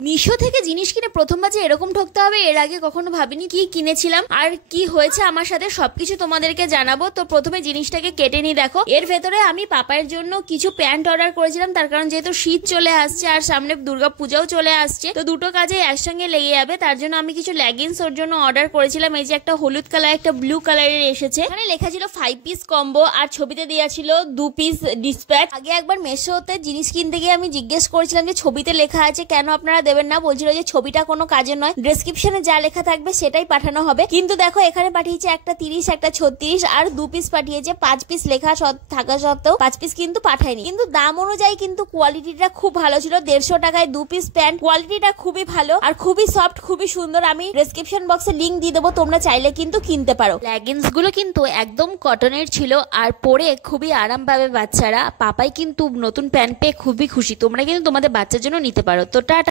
মিশো থেকে জিনিস কিনে প্রথমবার যে এরকম ঠকতে হবে এর আগে কখনো ভাবিনি। কি কিনেছিলাম আর কি হয়েছে আমার সাথে সবকিছু তোমাদেরকে জানাবো। তো প্রথমে জিনিসটাকে কেটে নি। দেখো, এর ভেতরে আমি পাপায়ের জন্য কিছু প্যান্ট অর্ডার করেছিলাম, তার কারণ যেহেতু শীত চলে আসছে আর সামনে দুর্গা পূজাও চলে আসছে, তো দুটো কাজে একসঙ্গে লেগে যাবে। তার জন্য আমি কিছু লেগিংস ওর জন্য অর্ডার করেছিলাম। এই যে একটা হলুদ কালার, একটা ব্লু কালারের এসেছে। এখানে লেখা ছিল 5 পিস কম্বো আর ছবিতে দেওয়া ছিল 2 পিস ডিসপ্যাচ। আগে একবার মেশোতে জিনিস কিনতে গিয়ে আমি জিজ্ঞেস করেছিলাম যে ছবিতে লেখা আছে কেন আপনারা দেবেন না, বলছিল যে ছবিটা কোনো কাজের নয়, ডেসক্রিপশনে যা লেখা থাকবে সেটাই পাঠানো হবে। কিন্তু দেখো এখানে পাঠিয়েছে একটা 30, একটা 36 আর 2 পিস পাঠিয়েছে। 5 পিস লেখা থাকা সত্ত্বেও 5 পিস কিন্তু পাঠায়নি। কিন্তু দাম অনুযায়ী কিন্তু কোয়ালিটিটা খুব ভালো ছিল। 150 টাকায় 2 পিস প্যান্ট, কোয়ালিটিটা খুবই ভালো আর খুবই সফট, খুবই সুন্দর। আমি ডেসক্রিপশন বক্সে লিংক দিয়ে দেবো, তোমরা চাইলে কিন্তু কিনতে পারো। লেগিংস গুলো কিন্তু একদম কটনের ছিল আর পরে খুবই আরাম পাবে বাচ্চারা। পাপাই কিন্তু নতুন প্যান্ট পেয়ে খুবই খুশি। তোমরা কিন্তু তোমাদের বাচ্চার জন্য নিতে পারো। তো টাটা।